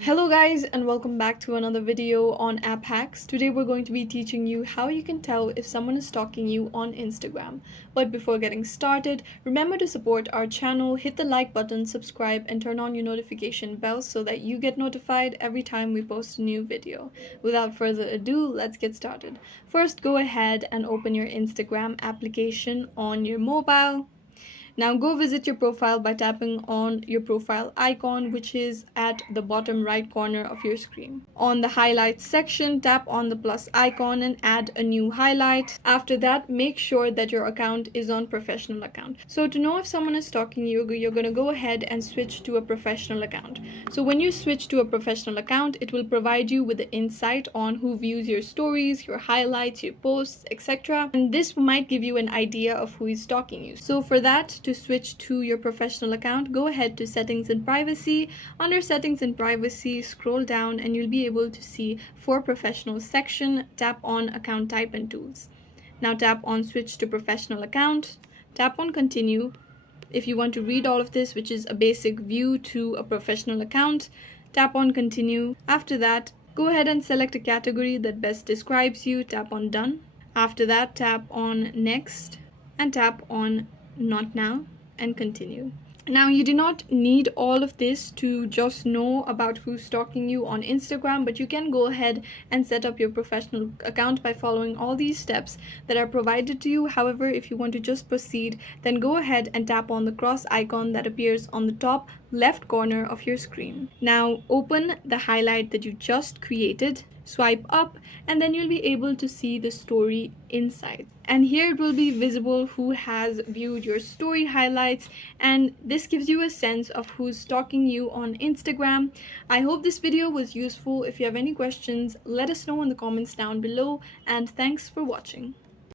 Hello guys and welcome back to another video on app hacks. Today we're going to be teaching you how you can tell if someone is stalking you on Instagram. But before getting started, remember to support our channel, hit the like button, subscribe and turn on your notification bell so that you get notified every time we post a new video. Without further ado, let's get started. First, go ahead and open your Instagram application on your mobile. Now go visit your profile by tapping on your profile icon, which is at the bottom right corner of your screen. On the highlights section, tap on the plus icon and add a new highlight. After that, make sure that your account is on professional account. So to know if someone is stalking you, you're going to go ahead and switch to a professional account. So when you switch to a professional account, it will provide you with the insight on who views your stories, your highlights, your posts, etc. And this might give you an idea of who is stalking you. So for that, to switch to your professional account, go ahead to settings and privacy. Under settings and privacy, scroll down and you'll be able to see for professional section, tap on account type and tools. Now tap on switch to professional account, tap on continue. If you want to read all of this, which is a basic view to a professional account, tap on continue. After that, go ahead and select a category that best describes you, tap on done. After that, tap on next and tap on not now and continue. Now, you do not need all of this to just know about who's stalking you on Instagram, but you can go ahead and set up your professional account by following all these steps that are provided to you. However, if you want to just proceed, then go ahead and tap on the cross icon that appears on the top left corner of your screen. Now, open the highlight that you just created, swipe up, and then you'll be able to see the story inside. And here it will be visible who has viewed your story highlights, and this gives you a sense of who's stalking you on Instagram. I hope this video was useful. If you have any questions, let us know in the comments down below, and thanks for watching.